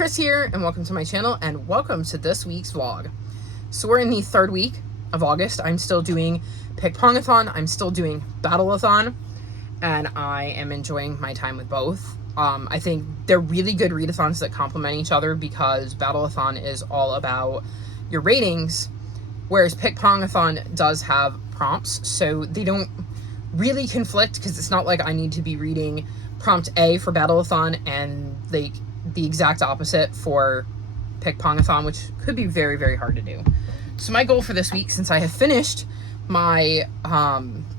Chris here, and welcome to my channel, and welcome to this week's vlog. So we're in the third week of August. I'm still doing PickPongathon, I'm still doing Battleathon, and I am enjoying my time with both. I think they're really good readathons that complement each other because Battleathon is all about your ratings, whereas PickPongathon does have prompts, so they don't really conflict because it's not like I need to be reading prompt A for Battleathon and like the exact opposite for PickPongathon, which could be very, very hard to do. So my goal for this week, since I have finished my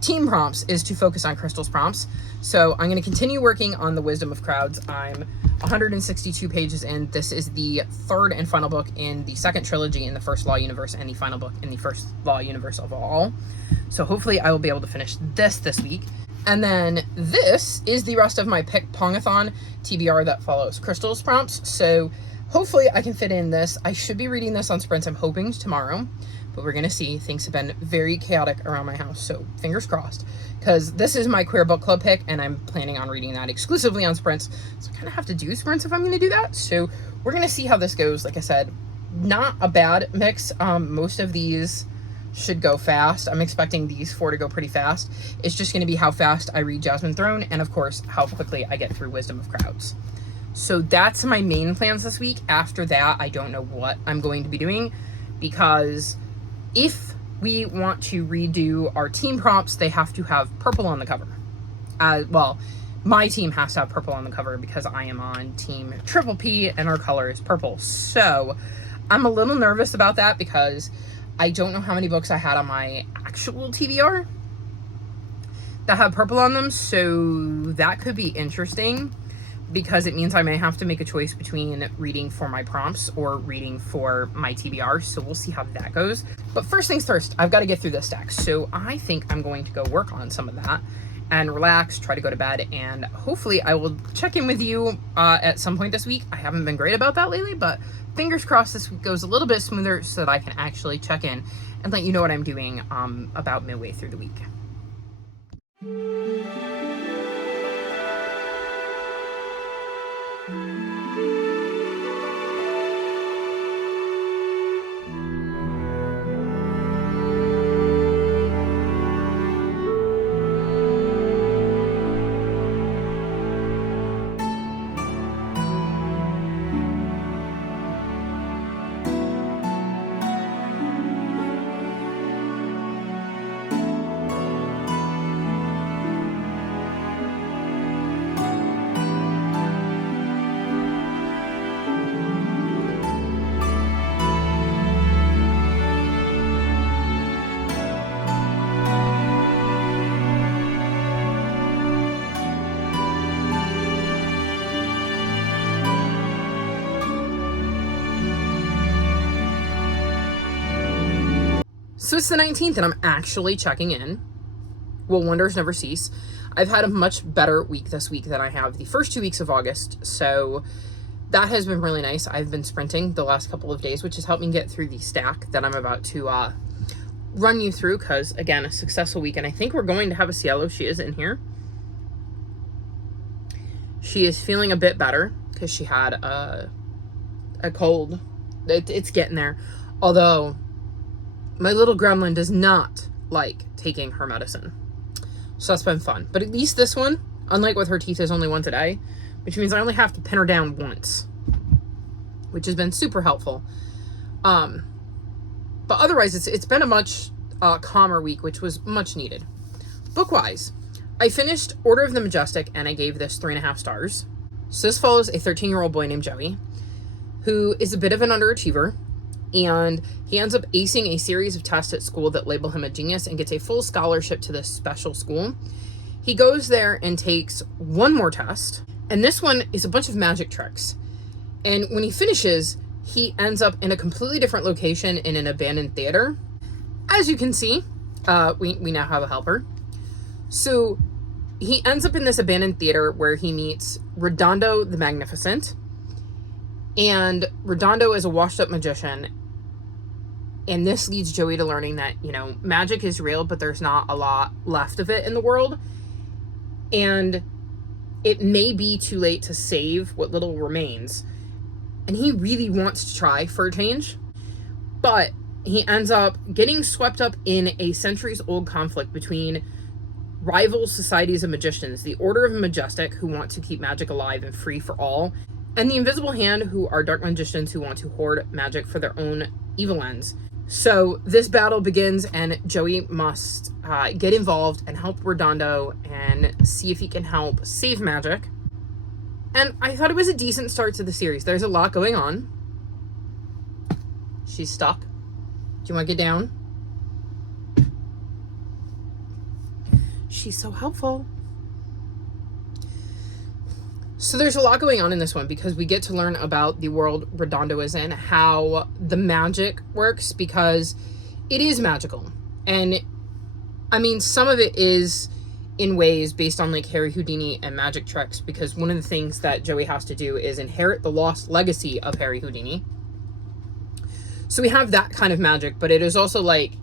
team prompts, is to focus on Crystal's prompts. So I'm going to continue working on the Wisdom of Crowds. I'm 162 pages in. This is the third and final book in the second trilogy in the First Law universe and the final book in the First Law universe of all. So hopefully I will be able to finish this week. And then this is the rest of my PickPongathon TBR that follows Crystal's prompts. So hopefully I can fit in this. I should be reading this on sprints, I'm hoping, tomorrow. But we're going to see. Things have been very chaotic around my house, so fingers crossed. Because this is my queer book club pick, and I'm planning on reading that exclusively on sprints. So I kind of have to do sprints if I'm going to do that. So we're going to see how this goes. Like I said, not a bad mix. Most of these should go fast. I'm expecting these 4 to go pretty fast. It's just going to be how fast I read Jasmine Throne, and of course, how quickly I get through Wisdom of Crowds. So that's my main plans this week. After that, I don't know what I'm going to be doing, because if we want to redo our team prompts, they have to have purple on the cover. Well, my team has to have purple on the cover because I am on team Triple P and our color is purple. So I'm a little nervous about that because I don't know how many books I had on my actual TBR that have purple on them. So that could be interesting, because it means I may have to make a choice between reading for my prompts or reading for my TBR. So we'll see how that goes. But first things first, I've got to get through this stack. So I think I'm going to go work on some of that and relax, try to go to bed, and hopefully I will check in with you at some point this week. I haven't been great about that lately, but fingers crossed this week goes a little bit smoother so that I can actually check in and let you know what I'm doing about midway through the week. So it's the 19th and I'm actually checking in. Well, wonders never cease. I've had a much better week this week than I have the first 2 weeks of August. So that has been really nice. I've been sprinting the last couple of days, which has helped me get through the stack that I'm about to run you through. Because again, a successful week. And I think we're going to have a Cielo. She is in here. She is feeling a bit better because she had a cold. It's getting there. Although my little gremlin does not like taking her medicine. So that's been fun. But at least this one, unlike with her teeth, is only once a day, which means I only have to pin her down once, which has been super helpful. But otherwise, it's been a much calmer week, which was much needed. Book-wise, I finished Order of the Majestic, and I gave this 3.5 stars. So this follows a 13-year-old boy named Joey, who is a bit of an underachiever, and he ends up acing a series of tests at school that label him a genius and gets a full scholarship to this special school. He goes there and takes one more test, and this one is a bunch of magic tricks. And when he finishes, he ends up in a completely different location in an abandoned theater. As you can see, we now have a helper. So he ends up in this abandoned theater where he meets Redondo the Magnificent. And Redondo is a washed-up magician. And this leads Joey to learning that, you know, magic is real, but there's not a lot left of it in the world. And it may be too late to save what little remains. and he really wants to try for a change, but he ends up getting swept up in a centuries-old conflict between rival societies of magicians, the Order of Majestic, who want to keep magic alive and free for all, and the Invisible Hand, who are dark magicians who want to hoard magic for their own evil ends. So this battle begins, and Joey must get involved and help Redondo and see if he can help save magic. And I thought it was a decent start to the series. There's a lot going on. She's stuck. Do you want to get down? She's so helpful. So there's a lot going on in this one because we get to learn about the world Redondo is in, how the magic works, because it is magical. And I mean, some of it is in ways based on like Harry Houdini and magic tricks, because one of the things that Joey has to do is inherit the lost legacy of Harry Houdini. So we have that kind of magic, but it is also like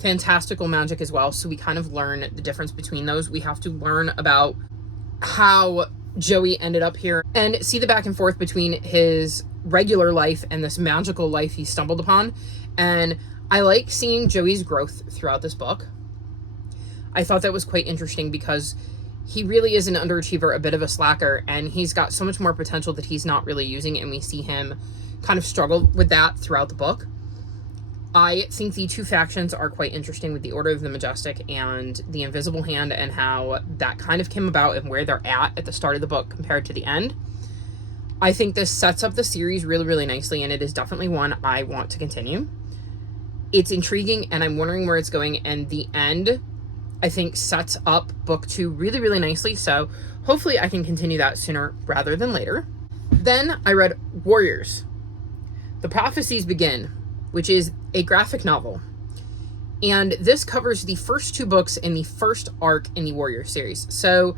fantastical magic as well. So we kind of learn the difference between those. We have to learn about how Joey ended up here and see the back and forth between his regular life and this magical life he stumbled upon. And I like seeing Joey's growth throughout this book. I thought that was quite interesting because he really is an underachiever, a bit of a slacker, and he's got so much more potential that he's not really using, and we see him kind of struggle with that throughout the book. I think the two factions are quite interesting with the Order of the Majestic and the Invisible Hand, and how that kind of came about and where they're at the start of the book compared to the end. I think this sets up the series really, really nicely, and it is definitely one I want to continue. It's intriguing, and I'm wondering where it's going, and the end, I think, sets up book 2 really, really nicely, so hopefully I can continue that sooner rather than later. Then I read Warriors. The Prophecies Begin, which is a graphic novel. And this covers the first 2 books in the first arc in the Warrior series. So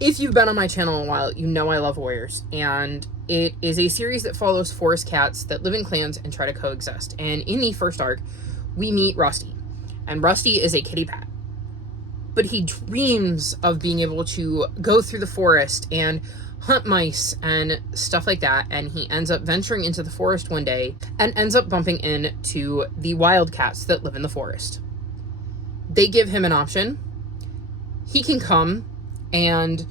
if you've been on my channel a while, you know I love Warriors. And it is a series that follows forest cats that live in clans and try to coexist. And in the first arc, we meet Rusty. And Rusty is a kitty cat. But he dreams of being able to go through the forest and hunt mice and stuff like that, and he ends up venturing into the forest one day and ends up bumping into the wildcats that live in the forest. They give him an option. He can come and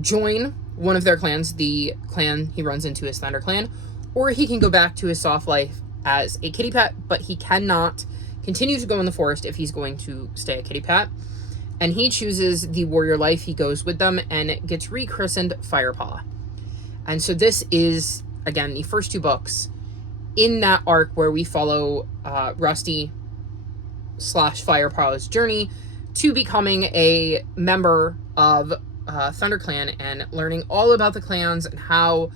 join one of their clans, the clan he runs into is Thunder Clan, or he can go back to his soft life as a kitty pet, but he cannot continue to go in the forest if he's going to stay a kitty pet. And he chooses the warrior life. He goes with them and gets rechristened Firepaw. And so this is, again, the first 2 books in that arc where we follow Rusty / Firepaw's journey to becoming a member of ThunderClan and learning all about the clans and how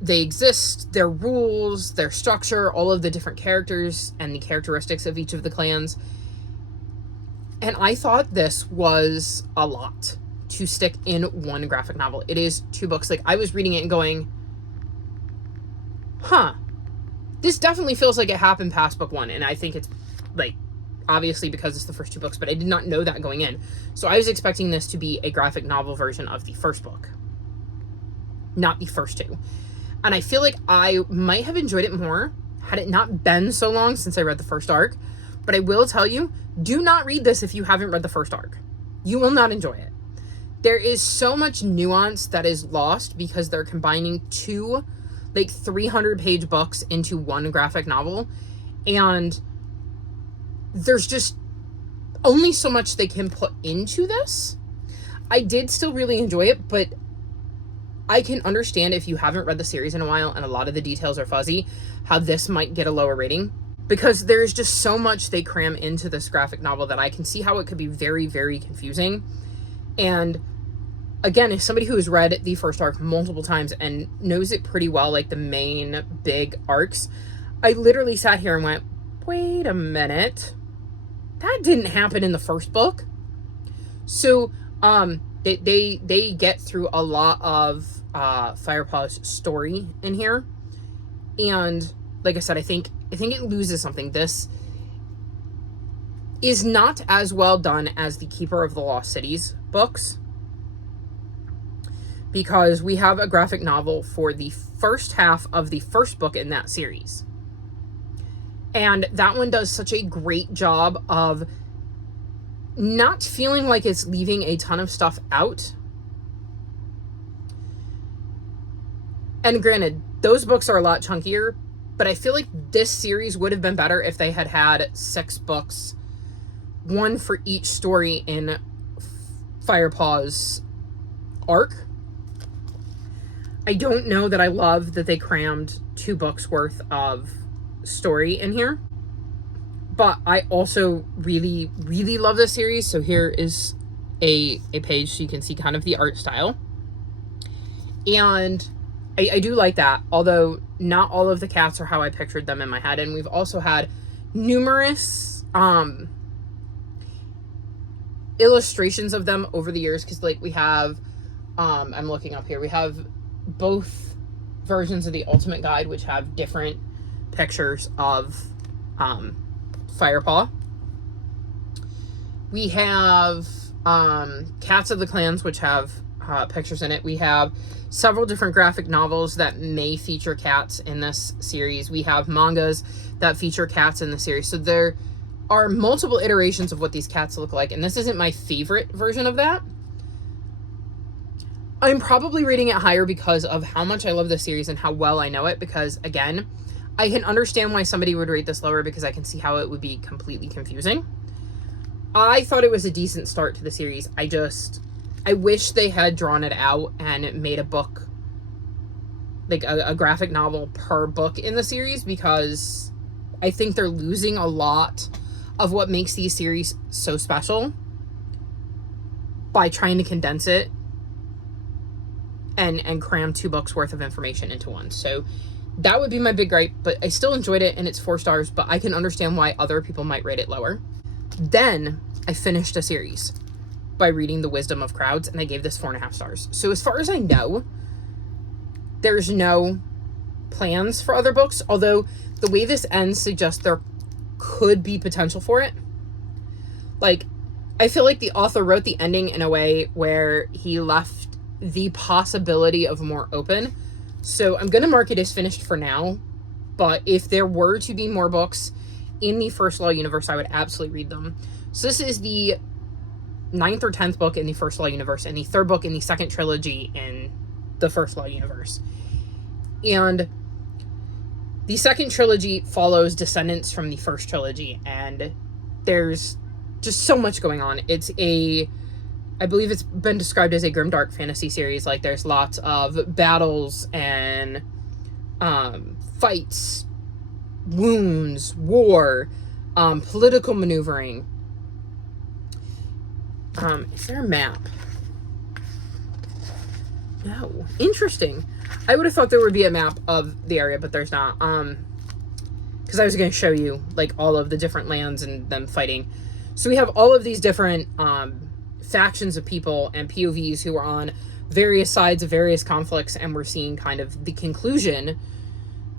they exist, their rules, their structure, all of the different characters and the characteristics of each of the clans. And I thought this was a lot to stick in one graphic novel. It is 2 books. Like, I was reading it and going, this definitely feels like it happened past book 1. And I think it's, like, obviously because it's the first 2 books, but I did not know that going in. So I was expecting this to be a graphic novel version of the first book, not the first 2. And I feel like I might have enjoyed it more had it not been so long since I read the first arc. But I will tell you, do not read this if you haven't read the first arc. You will not enjoy it. There is so much nuance that is lost because they're combining 2, like, 300-page books into one graphic novel. And there's just only so much they can put into this. I did still really enjoy it, but I can understand if you haven't read the series in a while and a lot of the details are fuzzy, how this might get a lower rating. Because there's just so much they cram into this graphic novel that I can see how it could be very, very confusing. And again, as somebody who has read the first arc multiple times and knows it pretty well, like the main big arcs, I literally sat here and went, wait a minute, that didn't happen in the first book. So they get through a lot of Firepaw's story in here. And like I said, I think it loses something. This is not as well done as the Keeper of the Lost Cities books, because we have a graphic novel for the first half of the first book in that series. And that one does such a great job of not feeling like it's leaving a ton of stuff out. And granted, those books are a lot chunkier, but I feel like this series would have been better if they had had 6 books, one for each story in Firepaw's arc. I don't know that I love that they crammed 2 books worth of story in here, but I also really, really love this series. So here is a page so you can see kind of the art style. And I do like that, although not all of the cats are how I pictured them in my head. And we've also had numerous illustrations of them over the years, because like we have I'm looking up here, we have both versions of the Ultimate Guide, which have different pictures of Firepaw. We have Cats of the Clans, which have pictures in it. We have several different graphic novels that may feature cats in this series. We have mangas that feature cats in the series. So there are multiple iterations of what these cats look like, and this isn't my favorite version of that. I'm probably rating it higher because of how much I love this series and how well I know it, because again, I can understand why somebody would rate this lower, because I can see how it would be completely confusing. I thought it was a decent start to the series. I wish they had drawn it out and made a book, like a graphic novel per book in the series, because I think they're losing a lot of what makes these series so special by trying to condense it and cram 2 books worth of information into one. So that would be my big gripe, but I still enjoyed it, and it's 4 stars, but I can understand why other people might rate it lower. Then I finished a series by reading The Wisdom of Crowds, and I gave this 4.5 stars. So as far as I know, there's no plans for other books, although the way this ends suggests there could be potential for it. Like, I feel like the author wrote the ending in a way where he left the possibility of more open. So I'm going to mark it as finished for now, but if there were to be more books in the First Law universe, I would absolutely read them. So this is the 9th or 10th book in the First Law universe, and the 3rd book in the 2nd trilogy in the First Law universe. And the 2nd trilogy follows descendants from the 1st trilogy, and there's just so much going on. I believe it's been described as a grimdark fantasy series. Like, there's lots of battles and fights, wounds, war, political maneuvering. Is there a map? No. Interesting. I would have thought there would be a map of the area, but there's not. Because I was going to show you, like, all of the different lands and them fighting. So we have all of these different factions of people and POVs who are on various sides of various conflicts, and we're seeing kind of the conclusion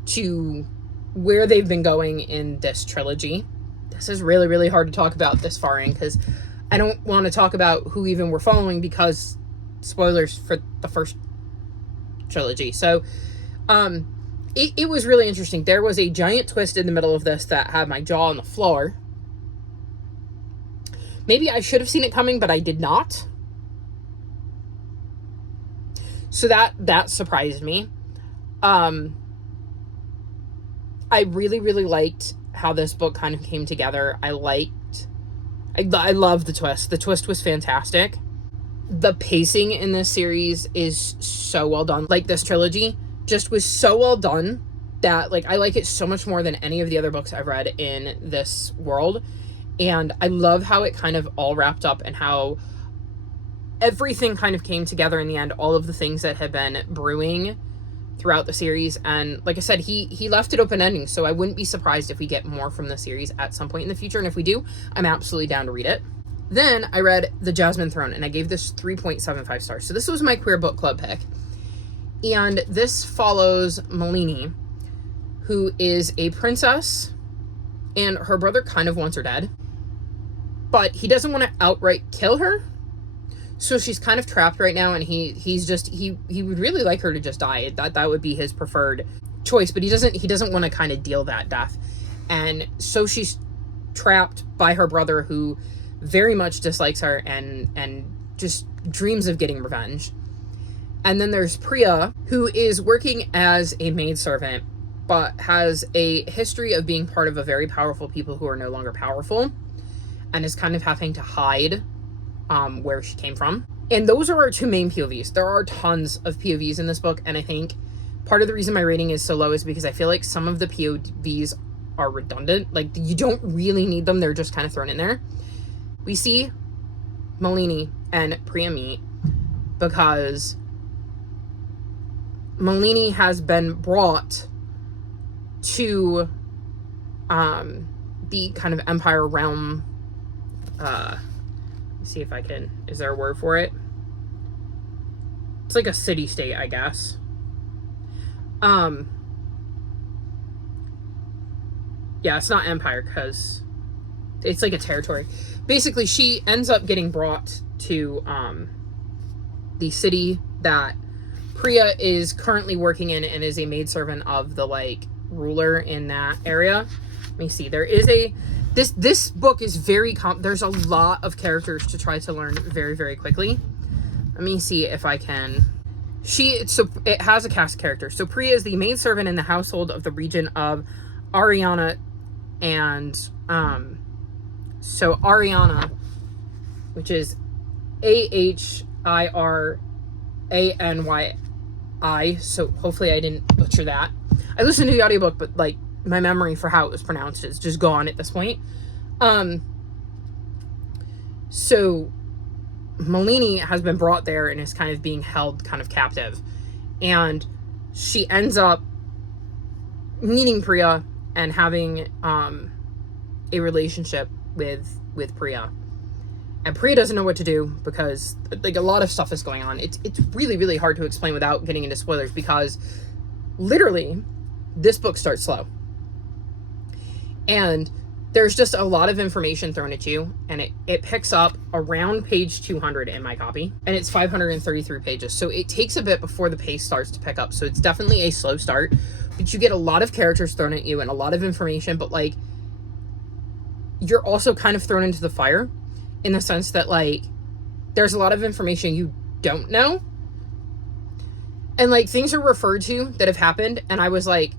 to where they've been going in this trilogy. This is really, really hard to talk about this far in, because I don't want to talk about who even we're following, because spoilers for the first trilogy. So it was really interesting. There was a giant twist in the middle of this that had my jaw on the floor. Maybe I should have seen it coming, but I did not. So that surprised me. I really, really liked how this book kind of came together. I love the twist. The twist was fantastic. The pacing in this series is so well done. Like, this trilogy just was so well done that, like, I like it so much more than any of the other books I've read in this world. And I love how it kind of all wrapped up, and how everything kind of came together in the end. All of the things that had been brewing throughout the series. And like I said, he left it open-ending, so I wouldn't be surprised if we get more from the series at some point in the future. And if we do, I'm absolutely down to read it. Then I read The Jasmine Throne, and I gave this 3.75 stars. So this was my queer book club pick. And this follows Malini, who is a princess, and her brother kind of wants her dead, but he doesn't want to outright kill her. So she's kind of trapped right now, and he would really like her to just die. That would be his preferred choice, but he doesn't want to kind of deal that death. And so she's trapped by her brother, who very much dislikes her and just dreams of getting revenge. And then there's Priya, who is working as a maidservant, but has a history of being part of a very powerful people who are no longer powerful, and is kind of having to hide where she came from. And those are our two main POVs. There are tons of POVs in this book, and I think part of the reason my rating is so low is because I feel like some of the POVs are redundant. Like, you don't really need them. They're just kind of thrown in there. We see Malini and Priya meet because Malini has been brought to the kind of Empire realm. See if I can, is there a word for it? It's like a city-state, I guess. Yeah, it's not empire, because it's like a territory. Basically, she ends up getting brought to the city that Priya is currently working in, and is a maidservant of the, like, ruler in that area. Let me see, there is a... This book is very there's a lot of characters to try to learn very, very quickly. Let me see if I can. So it has a cast of characters. So Priya is the maidservant in the household of the region of Ariana, and so Ariana, which is Ahirany, so hopefully I didn't butcher that. I listened to the audiobook, but like my memory for how it was pronounced is just gone at this point. So Malini has been brought there and is kind of being held kind of captive, and she ends up meeting Priya and having a relationship with Priya, and Priya doesn't know what to do because like a lot of stuff is going on. It's really, really hard to explain without getting into spoilers, because literally this book starts slow. And there's just a lot of information thrown at you, and it picks up around page 200 in my copy, and it's 533 pages. So it takes a bit before the pace starts to pick up. So it's definitely a slow start, but you get a lot of characters thrown at you and a lot of information, but like you're also kind of thrown into the fire in the sense that like there's a lot of information you don't know, and like things are referred to that have happened, and I was like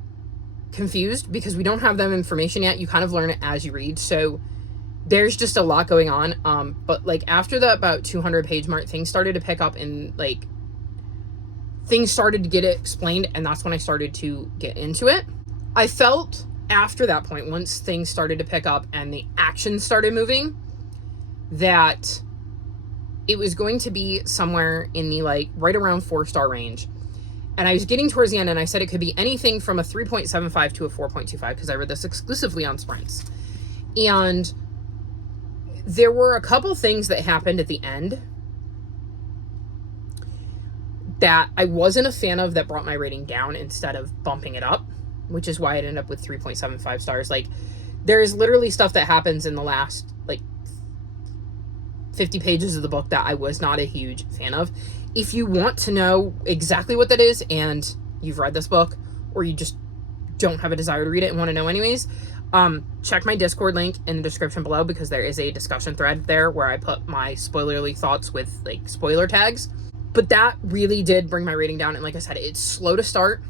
confused because we don't have that information yet. You kind of learn it as you read, so there's just a lot going on. But like after the about 200 page mark, things started to pick up, and like things started to get explained, and that's when I started to get into it. I felt after that point, once things started to pick up and the action started moving, that it was going to be somewhere in the like right around 4-star range. And I was getting towards the end, and I said it could be anything from a 3.75 to a 4.25, because I read this exclusively on sprints. And there were a couple things that happened at the end that I wasn't a fan of, that brought my rating down instead of bumping it up, which is why it ended up with 3.75 stars. Like, there is literally stuff that happens in the last, like, 50 pages of the book that I was not a huge fan of. If you want to know exactly what that is, and you've read this book, or you just don't have a desire to read it and want to know anyways, check my Discord link in the description below, because there is a discussion thread there where I put my spoilerly thoughts with like spoiler tags. But that really did bring my rating down, and like I said, it's slow to start,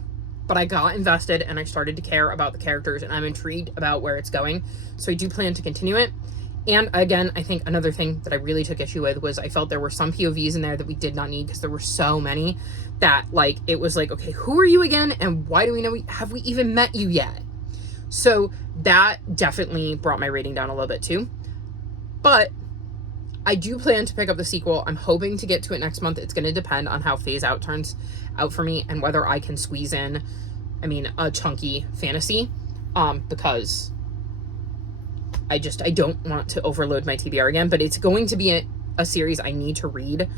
but I got invested and I started to care about the characters, and I'm intrigued about where it's going, so I do plan to continue it. And again, I think another thing that I really took issue with was I felt there were some POVs in there that we did not need, because there were so many that like it was like, okay, who are you again, and why do we know have we even met you yet? So that definitely brought my rating down a little bit too. But I do plan to pick up the sequel. I'm hoping to get to it next month. It's going to depend on how Phase Out turns out for me, and whether I can squeeze in, a chunky fantasy, because I don't want to overload my TBR again. But it's going to be a series I need to read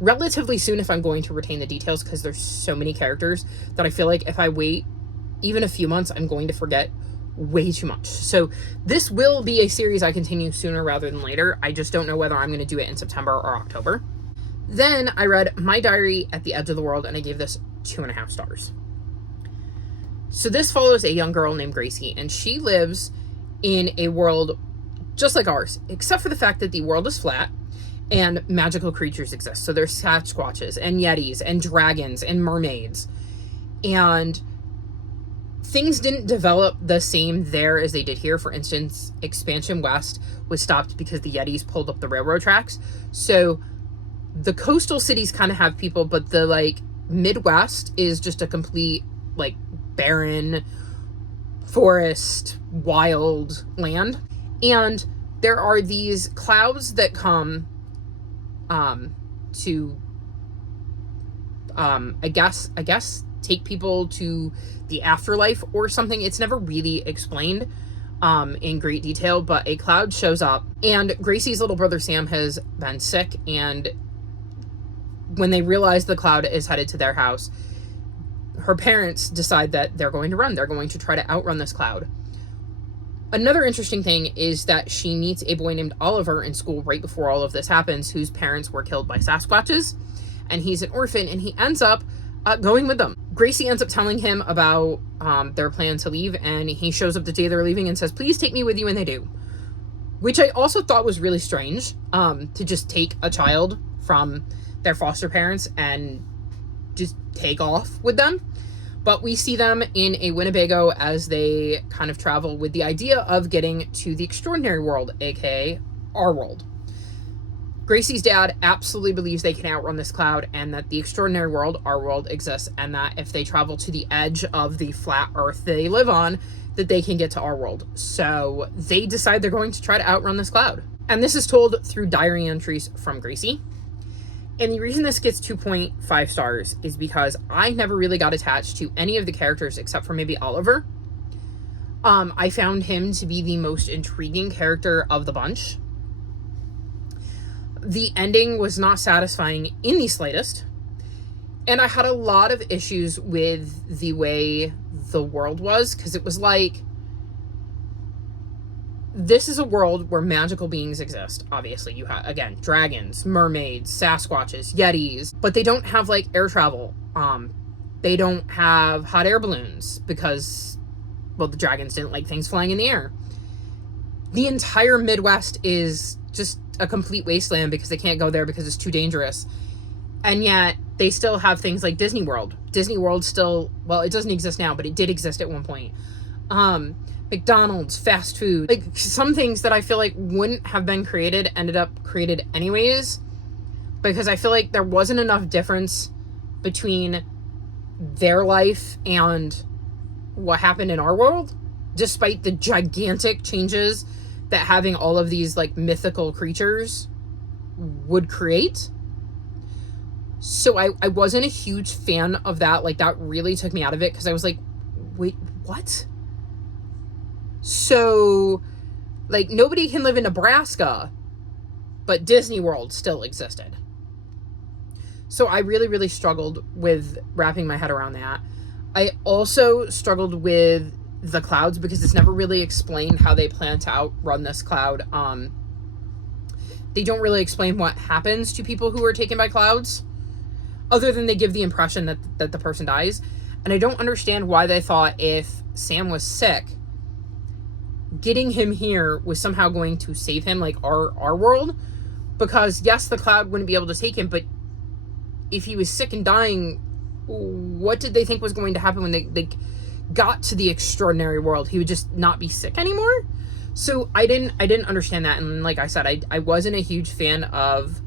relatively soon if I'm going to retain the details, because there's so many characters that I feel like if I wait even a few months, I'm going to forget way too much. So this will be a series I continue sooner rather than later. I just don't know whether I'm going to do it in September or October. Then I read My Diary at the Edge of the World, and I gave this 2.5 stars. So this follows a young girl named Gracie, and she lives in a world just like ours, except for the fact that the world is flat and magical creatures exist. So there's Sasquatches and Yetis and dragons and mermaids. And things didn't develop the same there as they did here. For instance, expansion west was stopped because the Yetis pulled up the railroad tracks. So the coastal cities kind of have people, but the like Midwest is just a complete like barren forest, wild land. And there are these clouds that come to I guess take people to the afterlife or something. It's never really explained in great detail, but a cloud shows up, and Gracie's little brother Sam has been sick, and when they realize the cloud is headed to their house, her parents decide that they're going to run. They're going to try to outrun this cloud. Another interesting thing is that she meets a boy named Oliver in school right before all of this happens, whose parents were killed by Sasquatches, and he's an orphan, and he ends up going with them. Gracie ends up telling him about their plan to leave, and he shows up the day they're leaving and says, "Please take me with you," and they do. Which I also thought was really strange, to just take a child from their foster parents and just take off with them. But we see them in a Winnebago as they kind of travel with the idea of getting to the extraordinary world, aka our world. Gracie's dad absolutely believes they can outrun this cloud, and that the extraordinary world, our world, exists, and that if they travel to the edge of the flat earth they live on, that they can get to our world. So they decide they're going to try to outrun this cloud. And this is told through diary entries from Gracie. And the reason this gets 2.5 stars is because I never really got attached to any of the characters except for maybe Oliver. I found him to be the most intriguing character of the bunch. The ending was not satisfying in the slightest. And I had a lot of issues with the way the world was, because it was like, this is a world where magical beings exist. Obviously, you have, again, dragons, mermaids, Sasquatches, Yetis, but they don't have, like, air travel. They don't have hot air balloons because, well, the dragons didn't like things flying in the air. The entire Midwest is just a complete wasteland because they can't go there because it's too dangerous. And yet, they still have things like Disney World. Disney World still, well, it doesn't exist now, but it did exist at one point. McDonald's, fast food, like some things that I feel like wouldn't have been created ended up created anyways, because I feel like there wasn't enough difference between their life and what happened in our world, despite the gigantic changes that having all of these like mythical creatures would create. So I wasn't a huge fan of that. Like, that really took me out of it, because I was like, wait, what? So, like, nobody can live in Nebraska, but Disney World still existed. So I really, really struggled with wrapping my head around that. I also struggled with the clouds, because it's never really explained how they plan to outrun this cloud. They don't really explain what happens to people who are taken by clouds, other than they give the impression that the person dies. And I don't understand why they thought if Sam was sick, getting him here was somehow going to save him, like our world. Because yes, the cloud wouldn't be able to take him, but if he was sick and dying, what did they think was going to happen when they got to the extraordinary world? He would just not be sick anymore? So I didn't understand that. And like I said, I wasn't a huge fan of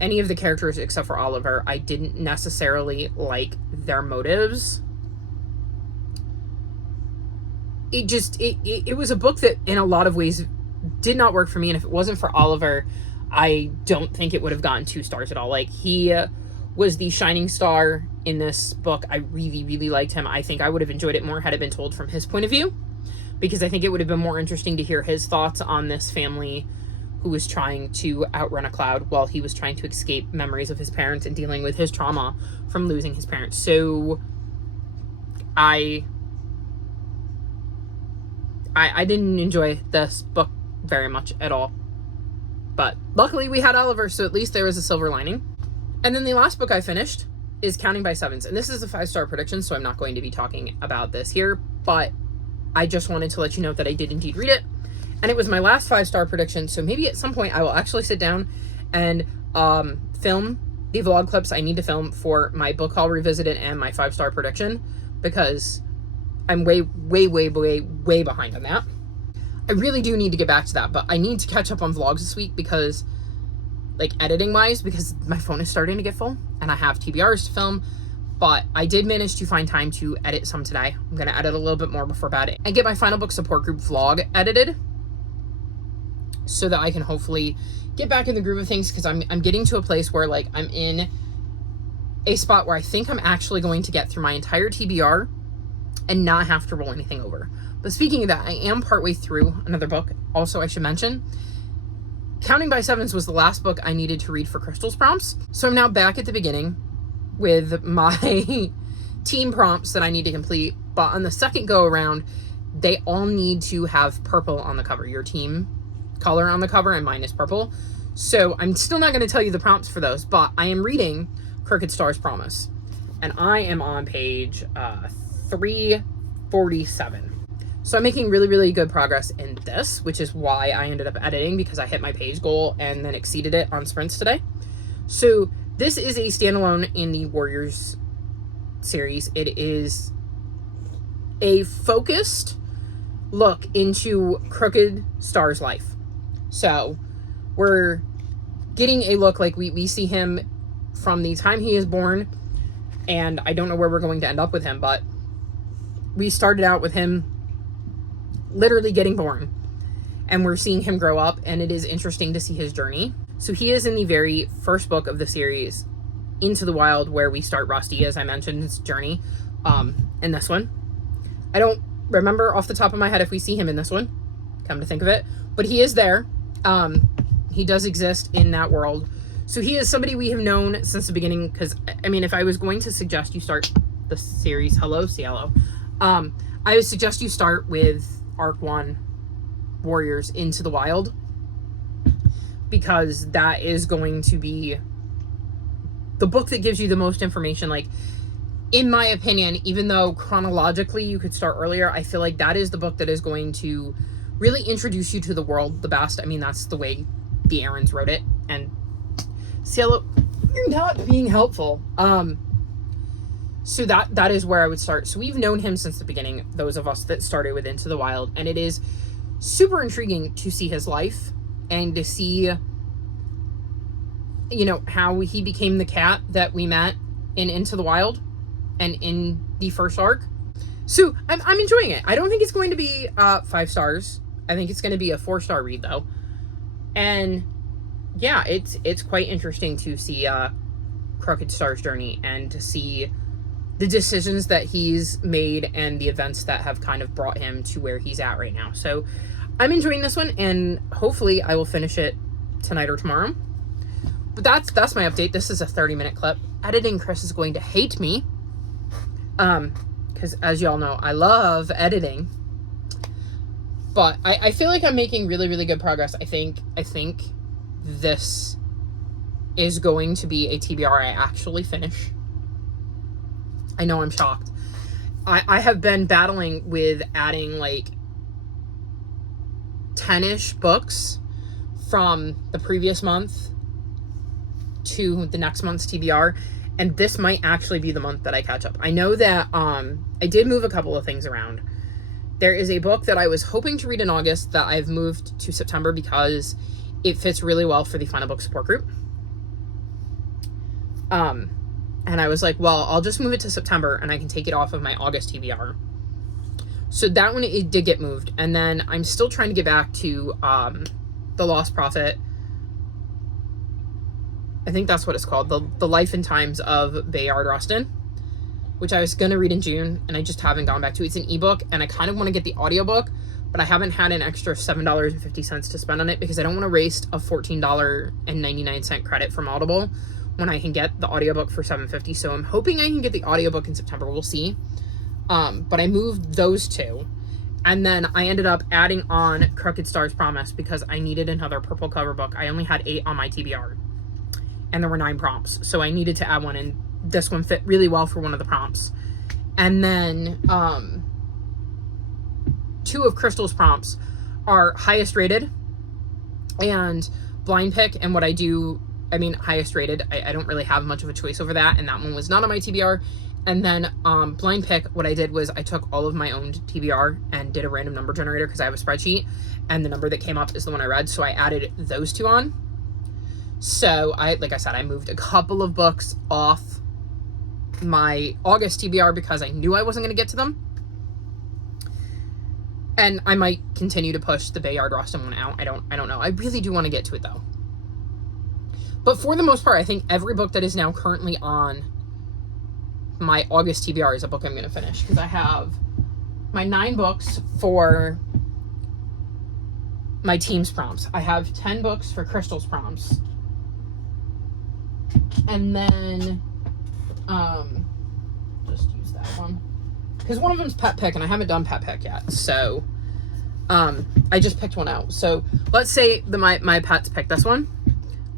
any of the characters except for Oliver. I didn't necessarily like their motives. It was a book that in a lot of ways did not work for me, and if it wasn't for Oliver, I don't think it would have gotten 2 stars at all. Like, he was the shining star in this book. I really, really liked him. I think I would have enjoyed it more had it been told from his point of view, because I think it would have been more interesting to hear his thoughts on this family who was trying to outrun a cloud while he was trying to escape memories of his parents and dealing with his trauma from losing his parents. So I didn't enjoy this book very much at all. But luckily we had Oliver, so at least there was a silver lining. And then the last book I finished is Counting by Sevens. And this is a 5-star prediction, so I'm not going to be talking about this here. But I just wanted to let you know that I did indeed read it. And it was my last 5-star prediction, so maybe at some point I will actually sit down and film the vlog clips I need to film for my book haul revisited and my 5-star prediction, because I'm way behind on that. I really do need to get back to that, but I need to catch up on vlogs this week because, like, editing wise, because my phone is starting to get full and I have TBRs to film. But I did manage to find time to edit some today. I'm going to edit a little bit more before bed and get my final book support group vlog edited so that I can hopefully get back in the groove of things, because I'm getting to a place where, like, I'm in a spot where I think I'm actually going to get through my entire TBR and not have to roll anything over. But speaking of that, I am partway through another book. Also, I should mention, Counting by Sevens was the last book I needed to read for Crystal's prompts. So I'm now back at the beginning with my team prompts that I need to complete. But on the second go around, they all need to have purple on the cover. Your team color on the cover, and mine is purple. So I'm still not going to tell you the prompts for those, but I am reading Crooked Star's Promise. And I am on page 347. So I'm making really good progress in this, which is why I ended up editing, because I hit my page goal and then exceeded it on sprints today. So this is a standalone in the Warriors series. It is a focused look into Crooked Star's life. So we're getting a look, like we see him from the time he is born, and I don't know where we're going to end up with him, but we started out with him literally getting born, and we're seeing him grow up, and it is interesting to see his journey. So he is in the very first book of the series, Into the Wild, where we start Rusty, as I mentioned, his journey in this one. I don't remember off the top of my head if we see him in this one, come to think of it, but he is there. He does exist in that world. So he is somebody we have known since the beginning, because, I mean, if I was going to suggest you start the series, hello, Cielo, I would suggest you start with Arc 1, Warriors Into the Wild, because that is going to be the book that gives you the most information. Like, in my opinion, even though chronologically you could start earlier, I feel like that is the book that is going to really introduce you to the world the best. I mean, that's the way the Aarons wrote it. And Cielo, you're not being helpful. So that is where I would start. So we've known him since the beginning, those of us that started with Into the Wild, and it is super intriguing to see his life and to see, you know, how he became the cat that we met in Into the Wild and in the first arc. So I'm enjoying it. I don't think it's going to be 5 stars. I think it's going to be a 4-star read, though. And yeah, it's quite interesting to see Crooked Star's journey and to see the decisions that he's made and the events that have kind of brought him to where he's at right now. So I'm enjoying this one, and hopefully I will finish it tonight or tomorrow. But that's my update. This is a 30-minute clip. Editing Chris is going to hate me. Because as y'all know, I love editing. But I feel like I'm making really good progress. I think this is going to be a TBR I actually finish. I know, I'm shocked. I have been battling with adding like 10-ish books from the previous month to the next month's TBR, and this might actually be the month that I catch up. I know that I did move a couple of things around. There is a book that I was hoping to read in August that I've moved to September because it fits really well for the final book support group. And I was like, well, I'll just move it to September and I can take it off of my August TBR. So that one, it did get moved. And then I'm still trying to get back to The Lost Prophet. I think that's what it's called. The Life and Times of Bayard Rustin, which I was going to read in June and I just haven't gone back to. It's an ebook and I kind of want to get the audiobook, but I haven't had an extra $7.50 to spend on it because I don't want to waste a $14.99 credit from Audible when I can get the audiobook for $7.50. So I'm hoping I can get the audiobook in September. We'll see. But I moved those two. And then I ended up adding on Crooked Star's Promise because I needed another purple cover book. I only had 8 on my TBR, and there were 9 prompts, so I needed to add one, and this one fit really well for one of the prompts. And then 2 of Crystal's prompts are highest rated and blind pick, and what I do, I mean, highest rated, I don't really have much of a choice over that, and that one was not on my TBR. And then blind pick, what I did was I took all of my own TBR and did a random number generator because I have a spreadsheet, and the number that came up is the one I read, so I added those 2 on. So like I said, I moved a couple of books off my August TBR because I knew I wasn't going to get to them. And I might continue to push the Bayard Rustin one out. I don't know. I really do want to get to it though. But for the most part, I think every book that is now currently on my August TBR is a book I'm going to finish, because I have my 9 books for my team's prompts. I have 10 books for Crystal's prompts. And then just use that one, because one of them's pet pick and I haven't done pet pick yet. So I just picked one out. So let's say my pets pick this one.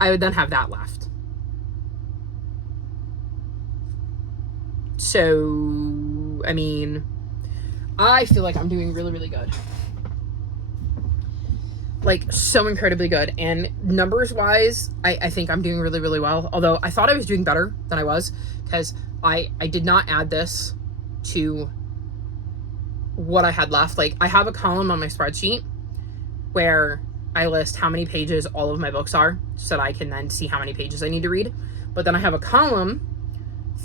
I would then have that left. So, I mean, I feel like I'm doing really, really good. Like, so incredibly good. And numbers-wise, I think I'm doing really, really well. Although, I thought I was doing better than I was, because I did not add this to what I had left. Like, I have a column on my spreadsheet where I list how many pages all of my books are, so that I can then see how many pages I need to read. But then I have a column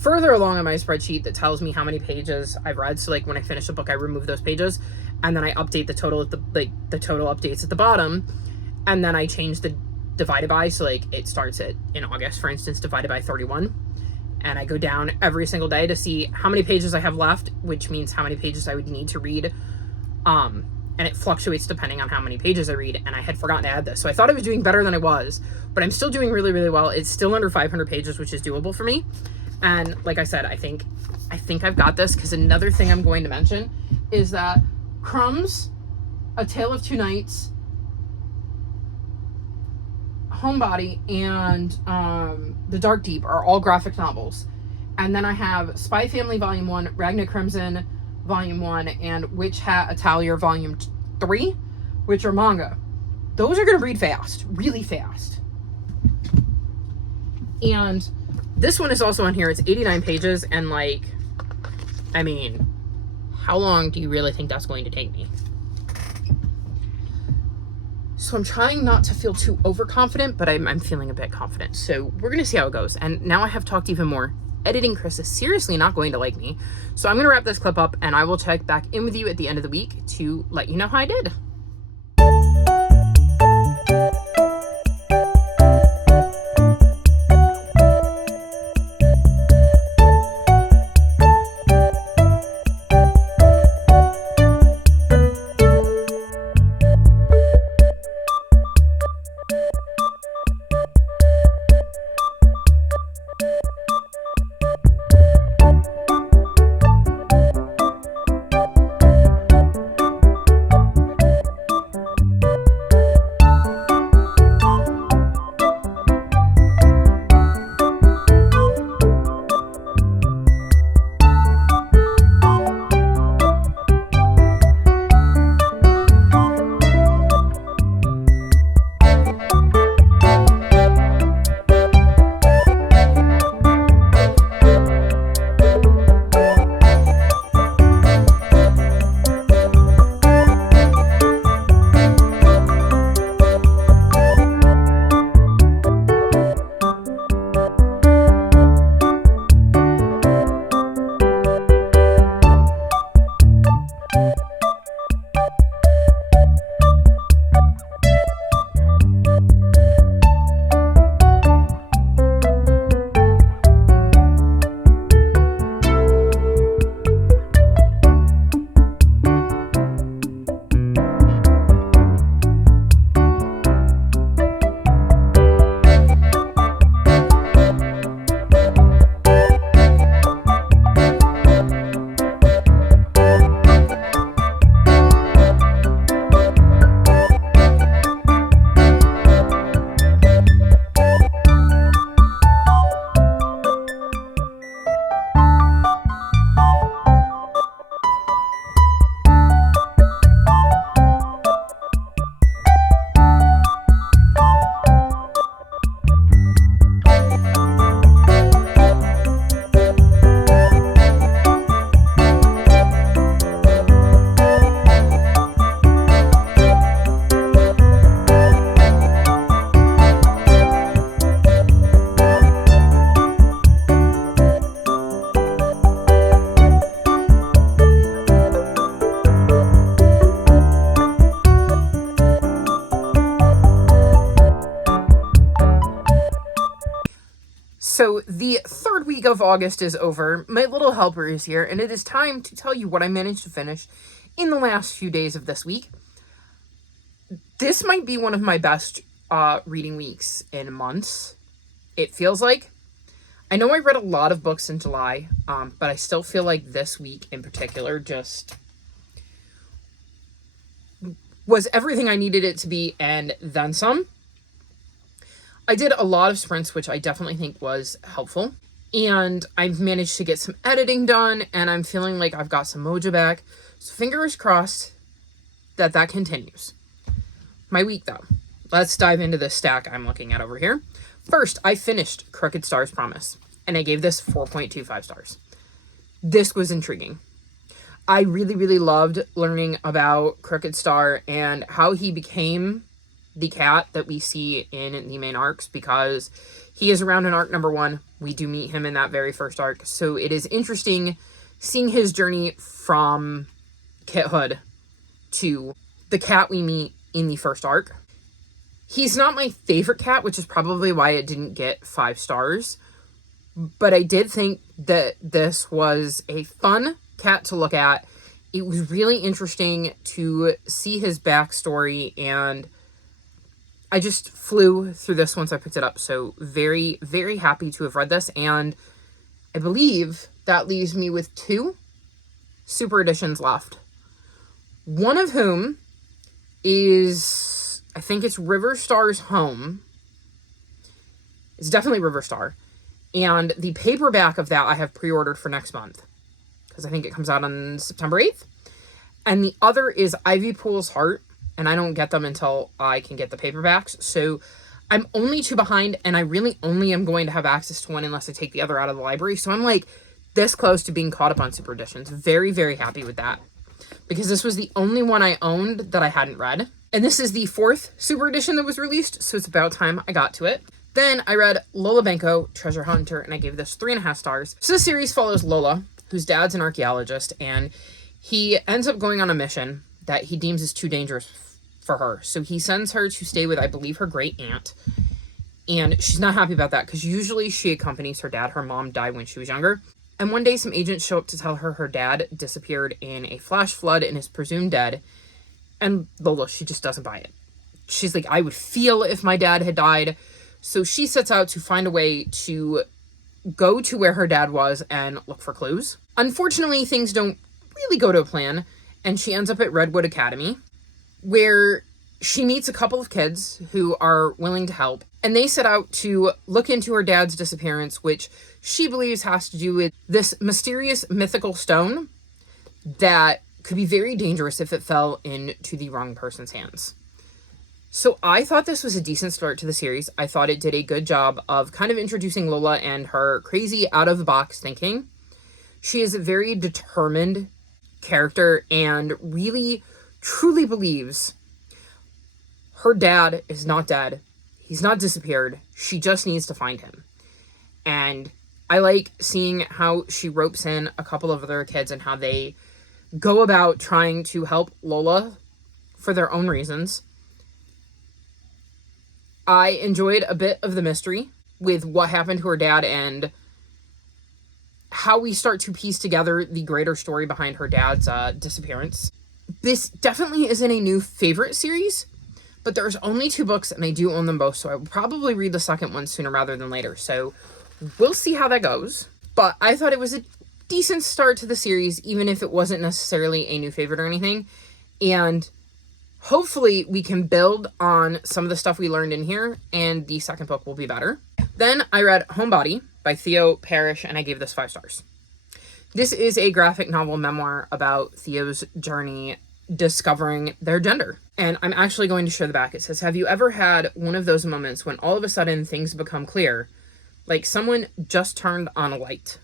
further along in my spreadsheet that tells me how many pages I've read. So like when I finish a book, I remove those pages, and then I update the total at the total updates at the bottom, and then I change the divided by. So like it starts in August, for instance, divided by 31, and I go down every single day to see how many pages I have left, which means how many pages I would need to read. And it fluctuates depending on how many pages I read, and I had forgotten to add this. So I thought I was doing better than I was, but I'm still doing really, really well. It's still under 500 pages, which is doable for me. And like I said, I think I've got this, because another thing I'm going to mention is that Crumbs, A Tale of Two Nights, Homebody, and The Dark Deep are all graphic novels. And then I have Spy Family Volume 1, Ragna Crimson Volume 1, and Witch Hat Atelier Volume 3, which are manga. Those are going to read fast, really fast. And this one is also on here. It's 89 pages, and like, I mean, how long do you really think that's going to take me? So I'm trying not to feel too overconfident, but I'm feeling a bit confident. So we're going to see how it goes. And now I have talked even more. Editing Chris is seriously not going to like me. So I'm going to wrap this clip up, and I will check back in with you at the end of the week to let you know how I did. So the third week of August is over. My little helper is here, and it is time to tell you what I managed to finish in the last few days of this week. This might be one of my best reading weeks in months, it feels like. I know I read a lot of books in July, but I still feel like this week in particular just was everything I needed it to be and then some. I did a lot of sprints, which I definitely think was helpful. And I've managed to get some editing done, and I'm feeling like I've got some mojo back. So fingers crossed that that continues. My week, though. Let's dive into this stack I'm looking at over here. First, I finished Crooked Star's Promise, and I gave this 4.25 stars. This was intriguing. I really, really loved learning about Crooked Star and how he became the cat that we see in the main arcs, because he is around in arc number 1. We do meet him in that very first arc. So it is interesting seeing his journey from Kit Hood to the cat we meet in the first arc. He's not my favorite cat, which is probably why it didn't get 5 stars. But I did think that this was a fun cat to look at. It was really interesting to see his backstory, and I just flew through this once I picked it up. So very, very happy to have read this. And I believe that leaves me with 2 super editions left. One of whom is, I think it's River Star's Home. It's definitely River Star. And the paperback of that I have pre-ordered for next month, because I think it comes out on September 8th. And the other is Ivy Pool's Heart, and I don't get them until I can get the paperbacks. So I'm only 2 behind, and I really only am going to have access to one unless I take the other out of the library. So I'm like this close to being caught up on super editions. Very, very happy with that, because this was the only one I owned that I hadn't read. And this is the 4th super edition that was released, so it's about time I got to it. Then I read Lola Benko, Treasure Hunter, and I gave this 3.5 stars. So this series follows Lola, whose dad's an archaeologist, and he ends up going on a mission that he deems is too dangerous for her. So he sends her to stay with, I believe, her great aunt. And she's not happy about that, because usually she accompanies her dad. Her mom died when she was younger. And one day some agents show up to tell her her dad disappeared in a flash flood and is presumed dead. And Lola, she just doesn't buy it. She's like, I would feel if my dad had died. So she sets out to find a way to go to where her dad was and look for clues. Unfortunately, things don't really go to plan, and she ends up at Redwood Academy, where she meets a couple of kids who are willing to help, and they set out to look into her dad's disappearance, which she believes has to do with this mysterious mythical stone that could be very dangerous if it fell into the wrong person's hands. So I thought this was a decent start to the series. I thought it did a good job of kind of introducing Lola and her crazy out-of-the-box thinking. She is a very determined character and really, truly believes her dad is not dead. He's not disappeared. She just needs to find him. And I like seeing how she ropes in a couple of other kids and how they go about trying to help Lola for their own reasons. I enjoyed a bit of the mystery with what happened to her dad and how we start to piece together the greater story behind her dad's disappearance. This definitely isn't a new favorite series, but there's only 2 books and I do own them both, so I will probably read the second one sooner rather than later. So we'll see how that goes. But I thought it was a decent start to the series, even if it wasn't necessarily a new favorite or anything. And hopefully we can build on some of the stuff we learned in here, and the second book will be better. Then I read Homebody by Theo Parrish, and I gave this 5 stars. This is a graphic novel memoir about Theo's journey discovering their gender. And I'm actually going to show the back. It says, have you ever had one of those moments when all of a sudden things become clear? Like someone just turned on a light.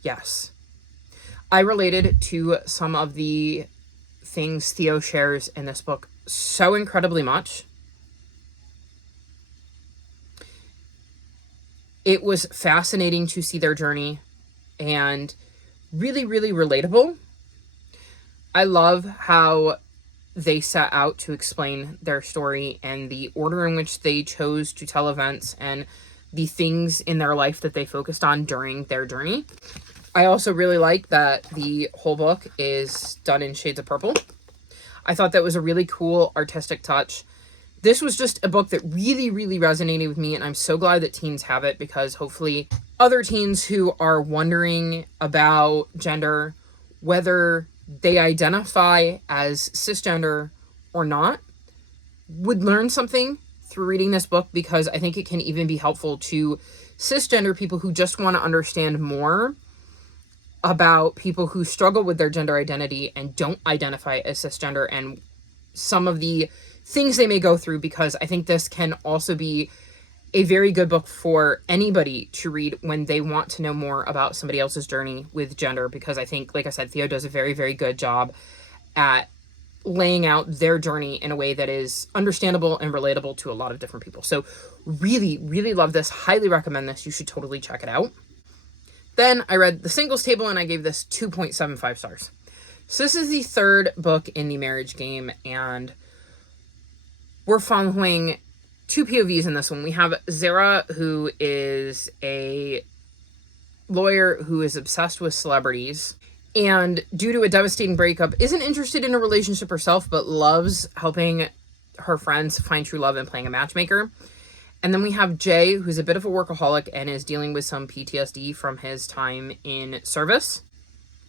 Yes. I related to some of the things Theo shares in this book so incredibly much. It was fascinating to see their journey and really, really relatable. I love how they set out to explain their story and the order in which they chose to tell events and the things in their life that they focused on during their journey. I also really like that the whole book is done in shades of purple. I thought that was a really cool artistic touch. This was just a book that really, really resonated with me, and I'm so glad that teens have it, because hopefully other teens who are wondering about gender, whether they identify as cisgender or not, would learn something through reading this book, because I think it can even be helpful to cisgender people who just want to understand more about people who struggle with their gender identity and don't identify as cisgender, and some of the things they may go through, because I think this can also be a very good book for anybody to read when they want to know more about somebody else's journey with gender, because I think, like I said, Theo does a very, very good job at laying out their journey in a way that is understandable and relatable to a lot of different people. So really, really love this. Highly recommend this. You should totally check it out. Then I read The Singles Table, and I gave this 2.75 stars. So this is the third book in the marriage game, and we're following two POVs in this one. We have Zara, who is a lawyer who is obsessed with celebrities, and due to a devastating breakup, isn't interested in a relationship herself, but loves helping her friends find true love and playing a matchmaker. And then we have Jay, who's a bit of a workaholic and is dealing with some PTSD from his time in service.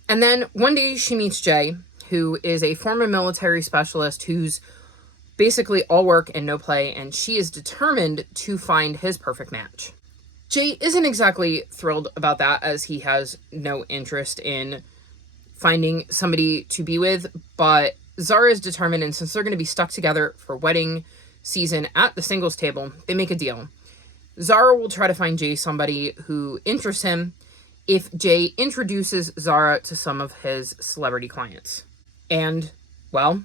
And then one day she meets Jay, who is a former military specialist who's basically all work and no play, and she is determined to find his perfect match. Jay isn't exactly thrilled about that, as he has no interest in finding somebody to be with, but Zara is determined, and since they're going to be stuck together for wedding season at the singles table, they make a deal. Zara will try to find Jay somebody who interests him if Jay introduces Zara to some of his celebrity clients. And, well,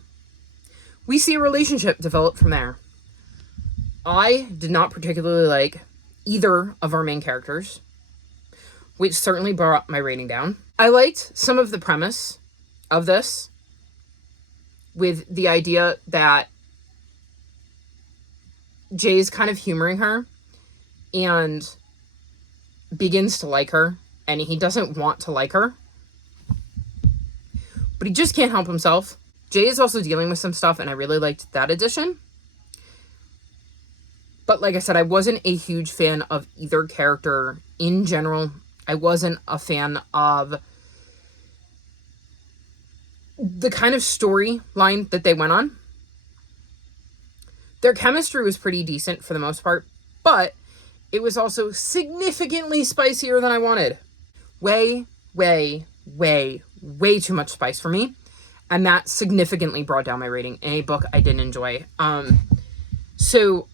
we see a relationship develop from there. I did not particularly like either of our main characters, which certainly brought my rating down. I liked some of the premise of this, with the idea that Jay's kind of humoring her and begins to like her, and he doesn't want to like her, but he just can't help himself. Jay is also dealing with some stuff, and I really liked that addition. But like I said, I wasn't a huge fan of either character in general. I wasn't a fan of the kind of storyline that they went on. Their chemistry was pretty decent for the most part, but it was also significantly spicier than I wanted. Way, way, way, way too much spice for me. And that significantly brought down my rating in a book I didn't enjoy. So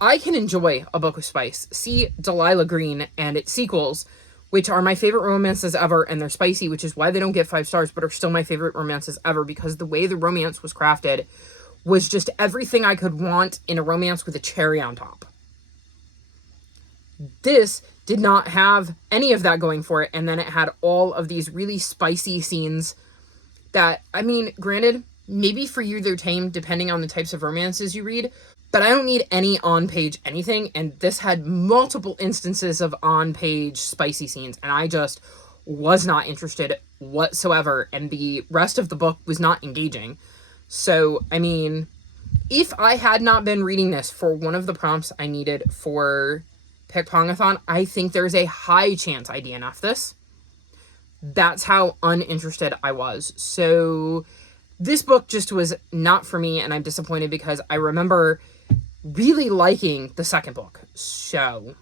I can enjoy a book with spice. See Delilah Green and its sequels, which are my favorite romances ever, and they're spicy, which is why they don't get 5 stars, but are still my favorite romances ever, because the way the romance was crafted was just everything I could want in a romance with a cherry on top. This did not have any of that going for it, and then it had all of these really spicy scenes that, I mean, granted, maybe for you they're tame depending on the types of romances you read, but I don't need any on-page anything, and this had multiple instances of on-page spicy scenes, and I just was not interested whatsoever, and the rest of the book was not engaging. So, I mean, if I had not been reading this for one of the prompts I needed for PickPongathon, I think there's a high chance I DNF this. That's how uninterested I was. So, this book just was not for me, and I'm disappointed because I remember really liking the second book. So,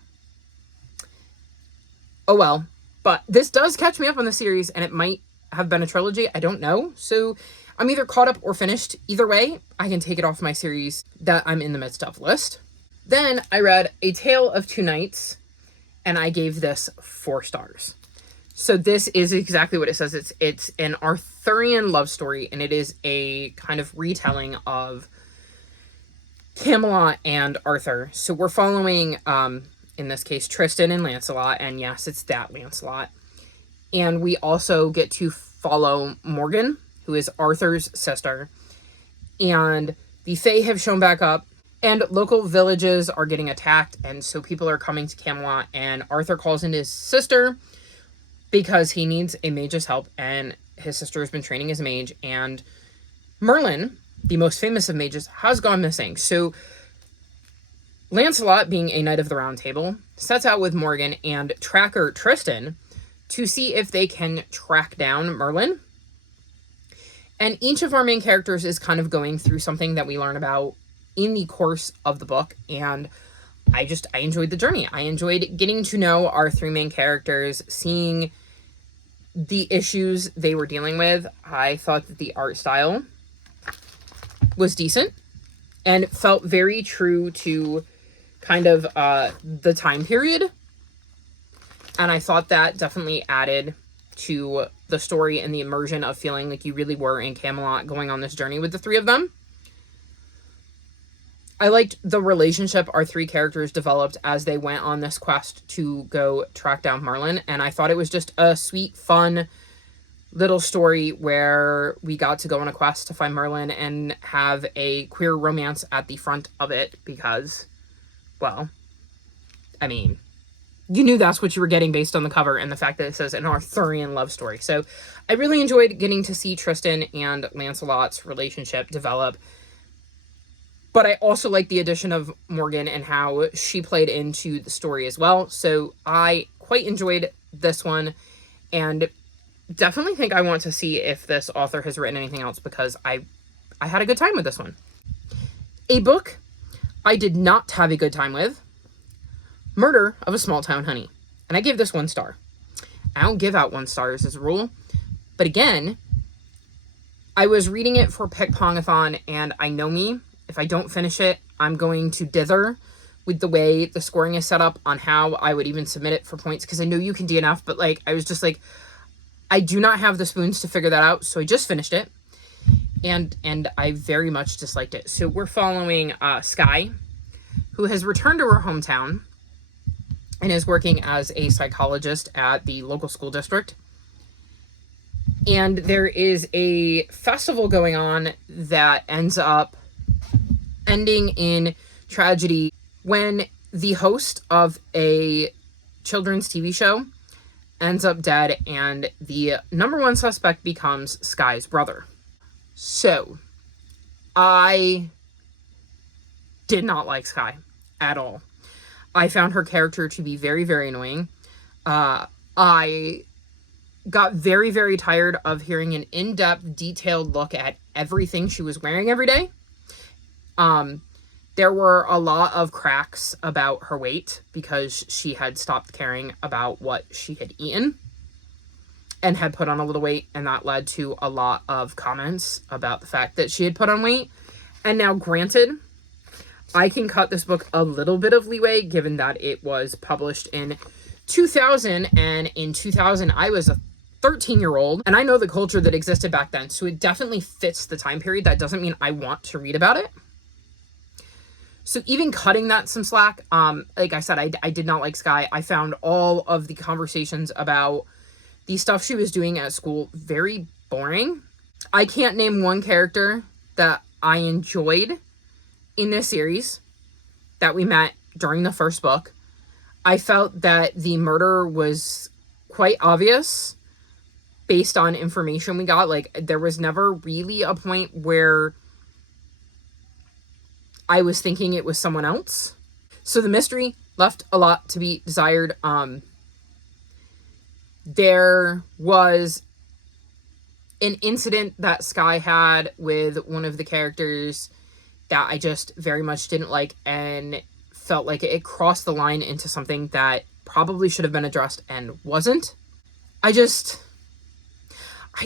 oh well. But this does catch me up on the series, and it might have been a trilogy. I don't know. So, I'm either caught up or finished. Either way, I can take it off my series that I'm in the midst of list. Then I read A Tale of Two Nights, and I gave this 4 stars. So this is exactly what it says. It's an Arthurian love story, and it is a kind of retelling of Camelot and Arthur. So we're following, in this case, Tristan and Lancelot, and yes, it's that Lancelot. And we also get to follow Morgan, who is Arthur's sister. And the Fae have shown back up, And local villages are getting attacked, and so people are coming to Camelot, and Arthur calls in his sister because he needs a mage's help, and his sister has been training as a mage, and Merlin, the most famous of mages, has gone missing. So Lancelot, being a knight of the Round Table, sets out with Morgan and tracker Tristan to see if they can track down Merlin. And each of our main characters is kind of going through something that we learn about in the course of the book, and I enjoyed the journey. I enjoyed getting to know our three main characters, seeing the issues they were dealing with. I thought that the art style was decent and felt very true to kind of the time period, and I thought that definitely added to the story and the immersion of feeling like you really were in Camelot going on this journey with the three of them. I liked the relationship our three characters developed as they went on this quest to go track down Merlin, and I thought it was just a sweet, fun little story where we got to go on a quest to find Merlin and have a queer romance at the front of it because, well, I mean, you knew that's what you were getting based on the cover and the fact that it says an Arthurian love story. So I really enjoyed getting to see Tristan and Lancelot's relationship develop. But I also like the addition of Morgan and how she played into the story as well. So I quite enjoyed this one and definitely think I want to see if this author has written anything else because I had a good time with this one. A book I did not have a good time with, Murder of a Small Town Honey. And I gave this 1 star. I don't give out 1 stars as a rule. But again, I was reading it for PickPongathon, and I know me. If I don't finish it, I'm going to dither with the way the scoring is set up on how I would even submit it for points, because I know you can DNF, but like I was just like, I do not have the spoons to figure that out, so I just finished it, and I very much disliked it. So we're following Sky, who has returned to her hometown and is working as a psychologist at the local school district. And there is a festival going on that ends up ending in tragedy when the host of a children's TV show ends up dead, and the number 1 suspect becomes Sky's brother. So, I did not like Sky at all. I found her character to be very, very annoying. I got very, very tired of hearing an in-depth, detailed look at everything she was wearing every day. There were a lot of cracks about her weight because she had stopped caring about what she had eaten and had put on a little weight, and that led to a lot of comments about the fact that she had put on weight. And now, granted, I can cut this book a little bit of leeway given that it was published in 2000, and in 2000 I was a 13-year-old, and I know the culture that existed back then, so it definitely fits the time period. That doesn't mean I want to read about it. So even cutting that some slack, like I said, I did not like Sky. I found all of the conversations about the stuff she was doing at school very boring. I can't name one character that I enjoyed in this series that we met during the first book. I felt that the murder was quite obvious based on information we got. Like, there was never really a point where I was thinking it was someone else. So the mystery left a lot to be desired. There was an incident that Sky had with one of the characters that I just very much didn't like, and felt like it crossed the line into something that probably should have been addressed and wasn't. I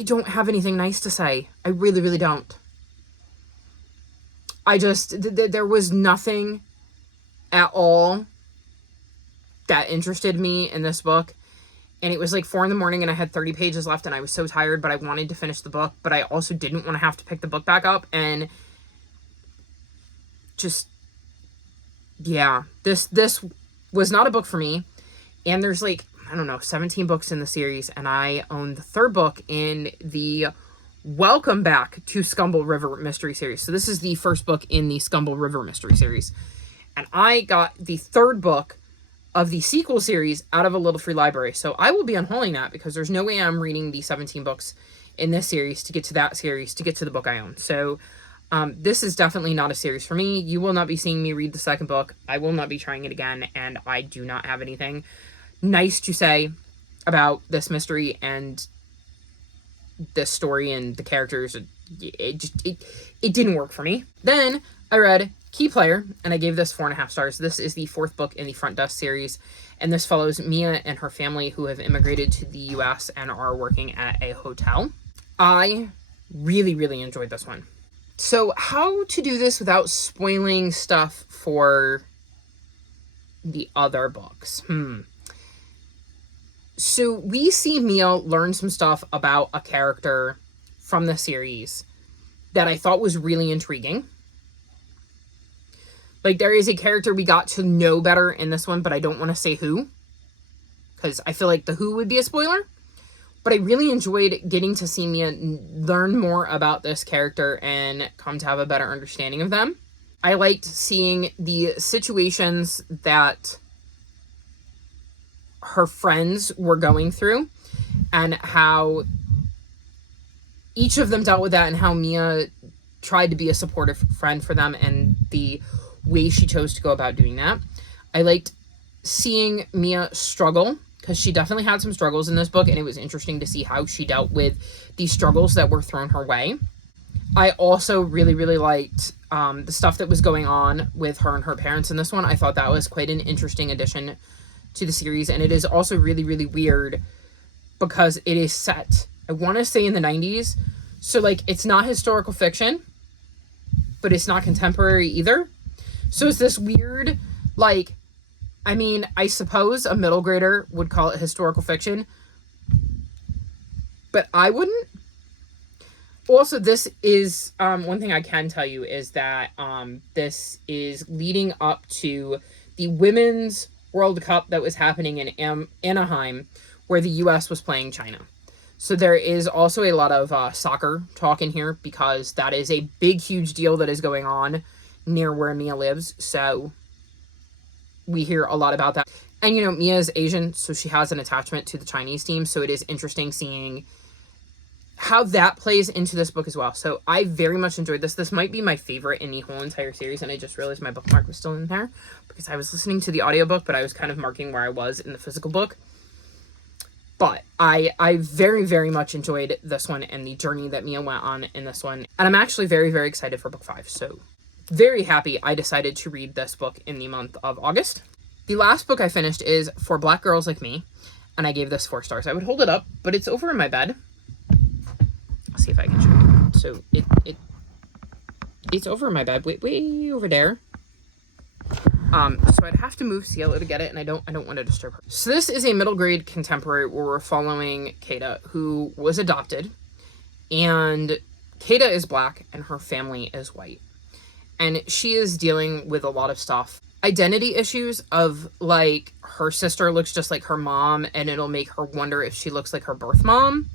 don't have anything nice to say. I really, really don't. There was nothing at all that interested me in this book. And it was like 4 a.m. and I had 30 pages left and I was so tired, but I wanted to finish the book, but I also didn't want to have to pick the book back up. And just, yeah, this was not a book for me. And there's like, I don't know, 17 books in the series, and I own the 3rd book in the Welcome back to Scumble River Mystery Series. So this is the first book in the Scumble River Mystery Series. And I got the third book of the sequel series out of a little free library. So I will be unhauling that because there's no way I'm reading the 17 books in this series to get to that series to get to the book I own. So this is definitely not a series for me. You will not be seeing me read the second book. I will not be trying it again. And I do not have anything nice to say about this mystery and this story and the characters. It didn't work for me. Then I read Key Player, and I gave this 4.5 stars. This is the fourth book in the Front Desk series, and this follows Mia and her family who have immigrated to the US and are working at a hotel. I really, really enjoyed this one. So how to do this without spoiling stuff for the other books? So we see Mia learn some stuff about a character from the series that I thought was really intriguing. Like, there is a character we got to know better in this one, but I don't want to say who, because I feel like the who would be a spoiler. But I really enjoyed getting to see Mia learn more about this character and come to have a better understanding of them. I liked seeing the situations that her friends were going through and how each of them dealt with that and how Mia tried to be a supportive friend for them and the way she chose to go about doing that. I liked seeing Mia struggle because she definitely had some struggles in this book, and it was interesting to see how she dealt with these struggles that were thrown her way. I also really, really liked the stuff that was going on with her and her parents in this one. I thought that was quite an interesting addition to the series, and it is also really, really weird because it is set, I want to say, in the 90s. So, like, it's not historical fiction, but it's not contemporary either. So it's this weird, like, I mean, I suppose a middle grader would call it historical fiction, but I wouldn't. Also, this is, one thing I can tell you is that this is leading up to the Women's World Cup that was happening in Anaheim, where the U.S. was playing China. So there is also a lot of soccer talk in here because that is a big, huge deal that is going on near where Mia lives. So we hear a lot about that. And, you know, Mia is Asian, so she has an attachment to the Chinese team. So it is interesting seeing how that plays into this book as well. So I very much enjoyed this. This might be my favorite in the whole entire series, and I just realized my bookmark was still in there because I was listening to the audiobook, but I was kind of marking where I was in the physical book. But I very, very much enjoyed this one and the journey that Mia went on in this one. And I'm actually very, very excited for book 5. So very happy I decided to read this book in the month of August. The last book I finished is For Black Girls Like Me, and I gave this 4 stars. I would hold it up, but it's over in my bed. I'll see if I can show you. So it's over in my bed, way over there. So I'd have to move Cielo to get it, and I don't want to disturb her. So this is a middle grade contemporary where we're following Kata, who was adopted, and Kata is black and her family is white. And she is dealing with a lot of stuff. Identity issues of, like, her sister looks just like her mom, and it'll make her wonder if she looks like her birth mom.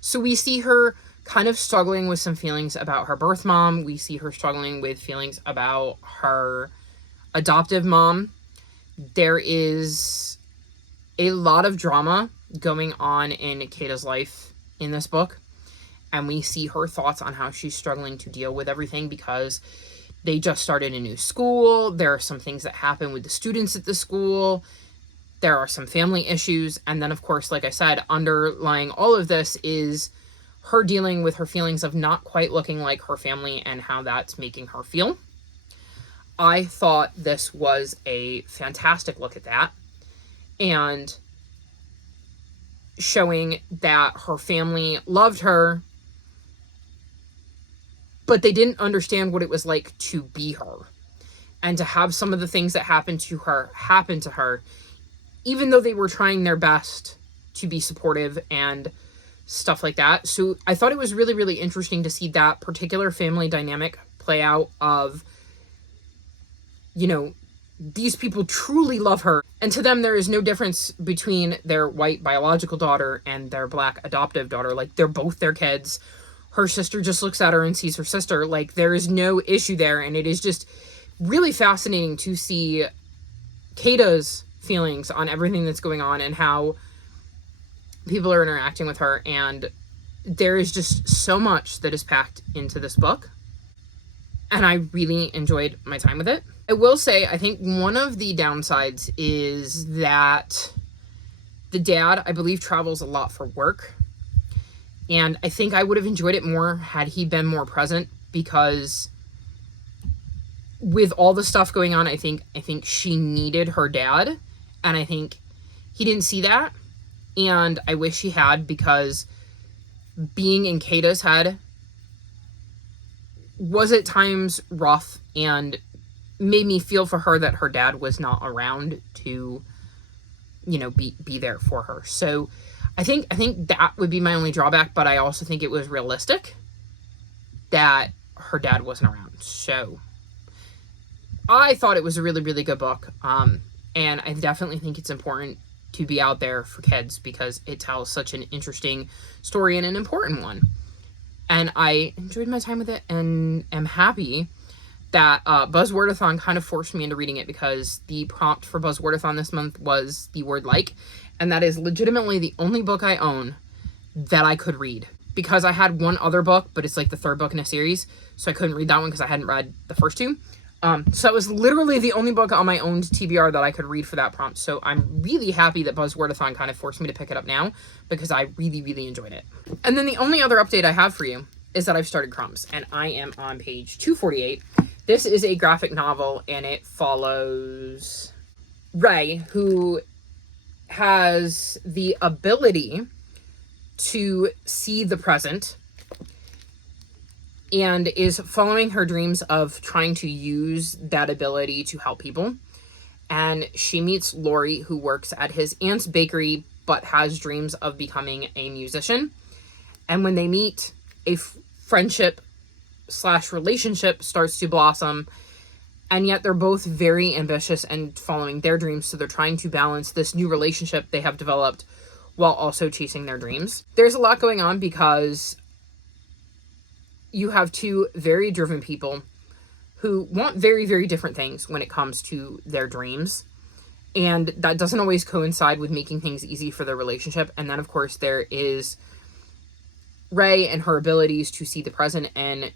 So we see her kind of struggling with some feelings about her birth mom. We see her struggling with feelings about her adoptive mom. There is a lot of drama going on in Kata's life in this book, and we see her thoughts on how she's struggling to deal with everything because they just started a new school. There are some things that happen with the students at the school. There are some family issues, and then, of course, like I said, underlying all of this is her dealing with her feelings of not quite looking like her family and how that's making her feel. I thought this was a fantastic look at that, and showing that her family loved her, but they didn't understand what it was like to be her, and to have some of the things that happened to her happen to her, even though they were trying their best to be supportive and stuff like that. So I thought it was really, really interesting to see that particular family dynamic play out of, you know, these people truly love her, and to them there is no difference between their white biological daughter and their black adoptive daughter. Like, they're both their kids. her sister just looks at her and sees her sister. Like, there is no issue there, and it is just really fascinating to see Kata's feelings on everything that's going on and how people are interacting with her, and there is just so much that is packed into this book, and I really enjoyed my time with it. I will say, I think one of the downsides is that the dad, I believe, travels a lot for work, and I think I would have enjoyed it more had he been more present, because with all the stuff going on, I think she needed her dad, and I think he didn't see that, and I wish he had, because being in Kata's head was at times rough and made me feel for her that her dad was not around to, you know, be there for her. So I think that would be my only drawback, but I also think it was realistic that her dad wasn't around. So I thought it was a really, really good book. And I definitely think it's important to be out there for kids, because it tells such an interesting story and an important one. And I enjoyed my time with it, and am happy that Buzzwordathon kind of forced me into reading it, because the prompt for Buzzwordathon this month was the word like, and that is legitimately the only book I own that I could read, because I had one other book, but it's like the third book in a series, so I couldn't read that one because I hadn't read the first two. So it was literally the only book on my own TBR that I could read for that prompt. So I'm really happy that Buzzwordathon kind of forced me to pick it up now, because I really, really enjoyed it. And then the only other update I have for you is that I've started Crumbs, and I am on page 248. This is a graphic novel, and it follows Ray, who has the ability to see the present, and is following her dreams of trying to use that ability to help people. And she meets Lori, who works at his aunt's bakery, but has dreams of becoming a musician. And when they meet, a friendship / relationship starts to blossom. And yet they're both very ambitious and following their dreams. So they're trying to balance this new relationship they have developed while also chasing their dreams. There's a lot going on, because you have two very driven people who want very, very different things when it comes to their dreams. And that doesn't always coincide with making things easy for their relationship. And then, of course, there is Ray and her abilities to see the present. And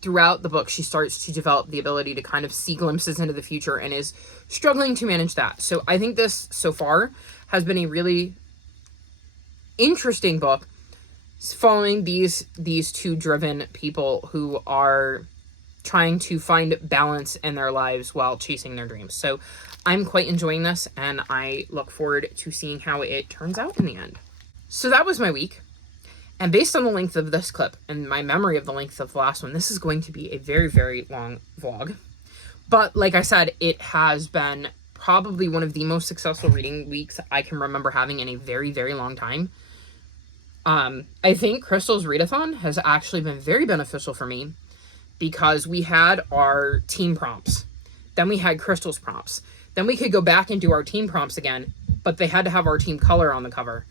throughout the book, she starts to develop the ability to kind of see glimpses into the future, and is struggling to manage that. So I think this, so far, has been a really interesting book, following these two driven people who are trying to find balance in their lives while chasing their dreams. So I'm quite enjoying this, and I look forward to seeing how it turns out in the end. So that was my week. And based on the length of this clip and my memory of the length of the last one, this is going to be a very, very long vlog. But like I said, it has been probably one of the most successful reading weeks I can remember having in a very, very long time. I think Crystal's readathon has actually been very beneficial for me, because we had our team prompts, then we had Crystal's prompts, then we could go back and do our team prompts again, but they had to have our team color on the cover,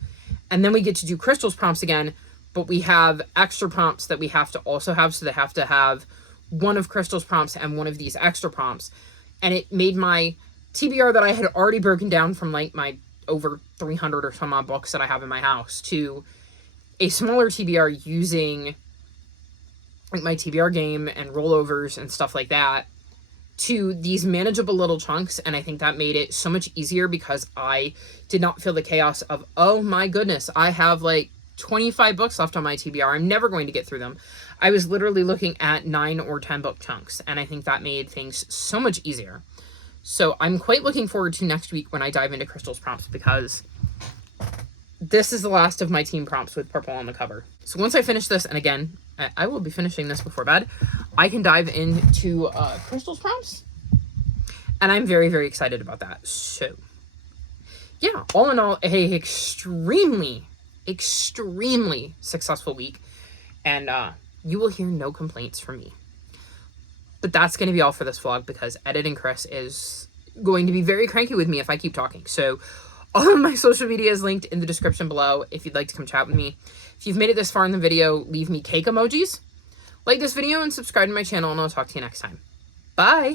and then we get to do Crystal's prompts again, but we have extra prompts that we have to also have, so they have to have one of Crystal's prompts and one of these extra prompts, and it made my TBR that I had already broken down from like my over 300 or some odd books that I have in my house to a smaller TBR using like my TBR game and rollovers and stuff like that, to these manageable little chunks. And I think that made it so much easier, because I did not feel the chaos of, oh my goodness, I have like 25 books left on my TBR, I'm never going to get through them. I was literally looking at 9 or 10 book chunks, and I think that made things so much easier. So I'm quite looking forward to next week when I dive into Crystal's prompts, because this is the last of my team prompts with purple on the cover. So once I finish this, and again, I will be finishing this before bed, I can dive into Crystal's prompts. And I'm very, very excited about that. So, yeah, all in all, a extremely, extremely successful week. And you will hear no complaints from me. But that's going to be all for this vlog, because editing Chris is going to be very cranky with me if I keep talking. So All of my social media is linked in the description below if you'd like to come chat with me. If you've made it this far in the video, leave me cake emojis. Like this video and subscribe to my channel, and I'll talk to you next time. Bye!